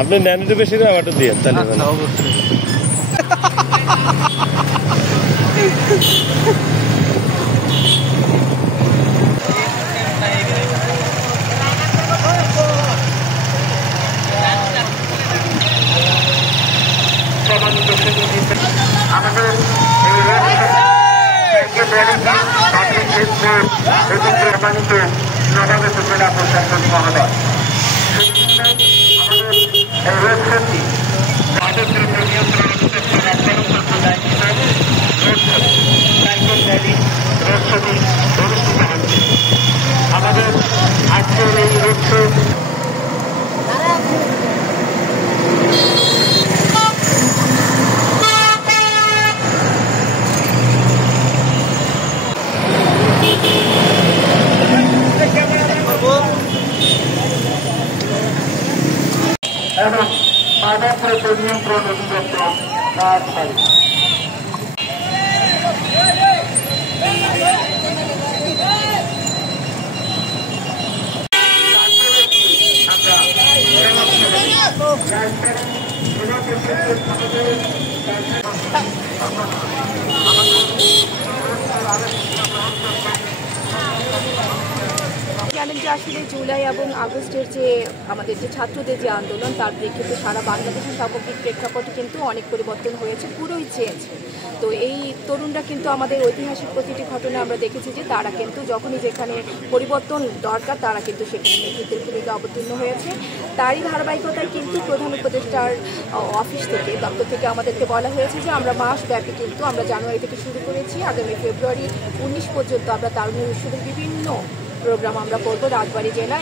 আপনি নেন একটু বেশি করে আমারটা দিয়ে তাহলে আমাদের সম্মানিত নবাগত জেলা প্রশাসক মহোদয় রোডশোটি মাদকের নিয়ন্ত্রণ করতে দায়িত্ব সাইকেল র্যালি রোডশোটি অনুষ্ঠিত হচ্ছে। আমাদের আজকের এই রোডশো এবং মাদক নিয়ন্ত্রণ অধিদপ্তর রাজশাহী। জানেন যে আসলে জুলাই এবং আগস্টের যে আমাদের যে ছাত্রদের যে আন্দোলন তার প্রেক্ষিতে সারা বাংলাদেশের স্বাভাবিক প্রেক্ষাপটে কিন্তু অনেক পরিবর্তন হয়েছে, পুরোই চেঞ্জ। তো এই তরুণরা কিন্তু আমাদের ঐতিহাসিক প্রতিটি ঘটনা আমরা দেখেছি যে তারা কিন্তু যখনই যেখানে পরিবর্তন দরকার তারা কিন্তু সেখানে নেতৃত্বের ভূমিকা অবতীর্ণ হয়েছে। তারই ধারাবাহিকতায় কিন্তু প্রধান উপদেষ্টার অফিস থেকে দপ্তর থেকে আমাদেরকে বলা হয়েছে যে আমরা মাসব্যাপী কিন্তু আমরা জানুয়ারি থেকে শুরু করেছি, আগামী ফেব্রুয়ারি 19 পর্যন্ত আমরা তারুণ্য উৎসবের বিভিন্ন প্রোগ্রাম আমরা করবো রাজবাড়ী জেলায়।